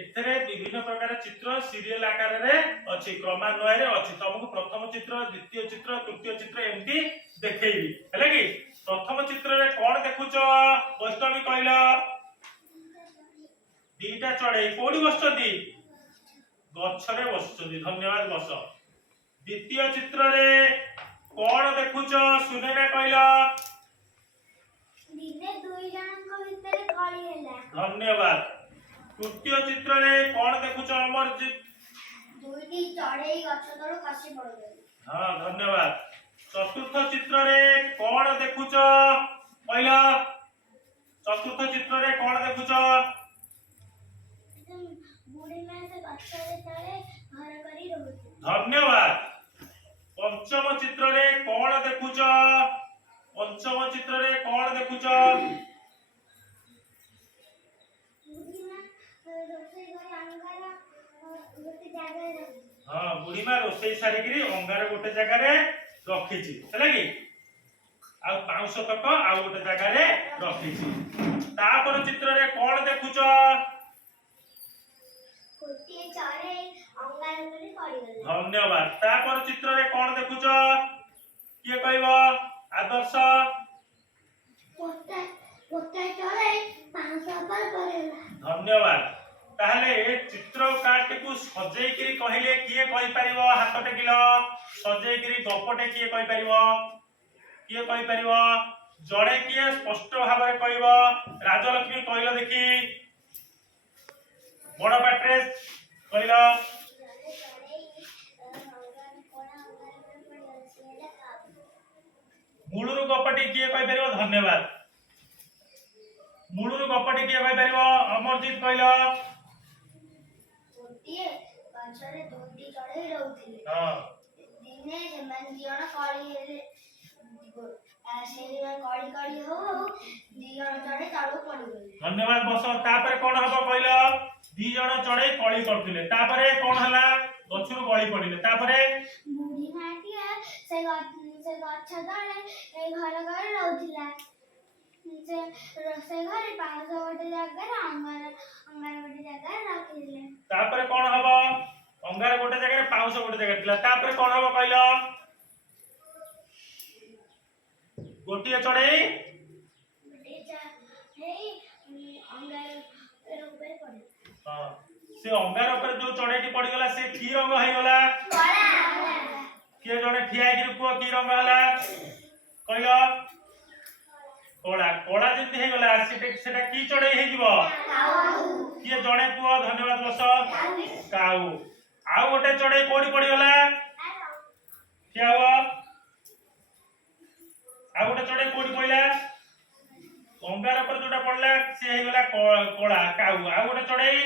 एथरे विभिन्न प्रकार चित्र सीरियल आकार रे अछि क्रमान्वय रे अछि तुमको प्रथम चित्र द्वितीय चित्र तृतीय चित्र एमती देखैबी हैला कि प्रथम चित्र रे कोन देखुचो वैष्णवी कहला दीटा चढ़ई कोडी बसचंती गछरे बसचंती धन्यवाद बस द्वितीय चित्र रे कोन देखुचो सुनेना कहला दिने दुई जनक भितर कଳି ହେଲା धन्यवाद तृतीय चित्र रे कोन देखुचो अमरजीत दुईटी चढ़ई गछ तळु खसी पड़ले हां धन्यवाद चतुर्थ चित्र रे कोन देखुचो पहिला चतुर्थ चित्र रे कोन देखुचो बुढ़ी मां से गछरे तळे घर करी रहउती धन्यवाद पंचम चित्र रे कोन देखुचो पंचम चित्र रे कोन देखुचो हां बुढ़ी मां रोसई सारिगिरी अंगार गोटे जगह रे रखिछि हैला कि आ पाउस तक आ गोटे जगह रे रखिछि तापर चित्र रे कोन देखुचो गोटे चढ़ई अंगार ऊपर पड़ी गले धन्यवाद तापर चित्र रे कोन देखुचो किए कहबो आदर्श गोटे गोटे चढ़ई 500 पर पड़ेला धन्यवाद ताहले ए चित्र कार्ड को सजै करी कहिले किए कहि परिबो हाथ टेकिलो सजै करी गपटे किए कहि परिबो जड़े किए स्पष्ट भाव रे कहबो राजलक्ष्मी कहलो देखि बड़ पाट्रे कहलो मूलुरु गपटी किए कहि परिबो धन्यवाद मूलुरु गपटी किए कहि परिबो अमरजीत कहलो गोटे गछरे दुईटी चढ़ई रहउथिले हां दिने जमन दियण कळी हेले सेरिया कळी कळी हो दियण चढ़ई तळु पड़ी गले धन्यवाद बस तापर कोन हबो कहलो दी जण चढ़ई कळी करथिले तापर कोन हला गछुरु गळी पडिले तापर बुढ़ी माटिया से गछ तळे ए घर घर रहउथिला से रसे घरे 500 गोटे जगह अंगार गोटे जगह रखिले तापर कोन हबो अंगार गोटे जगह रे पाउस गोटे जगह थिला तापर कोन हबो कहलो गोटिए चढ़ई अंगार ऊपर पड़े हां से अंगार ऊपर जो चढ़ईटी पड़ी गला से की रंग होई गला कला के जने ठिया गिर को की रंग हला कहलो कोड़ा कोड़ा जति हे गला सेटा की चढ़ई हे जीवो किए जने को धन्यवाद बस काऊ आ गोटे चढ़ई कोडी पड़ी गला क्या हुआ आ गोटे चढ़ई कोडी पइला अंगार पर जोटा पड़ला से हे गला कोड़ा काऊ आ गोटे चढ़ई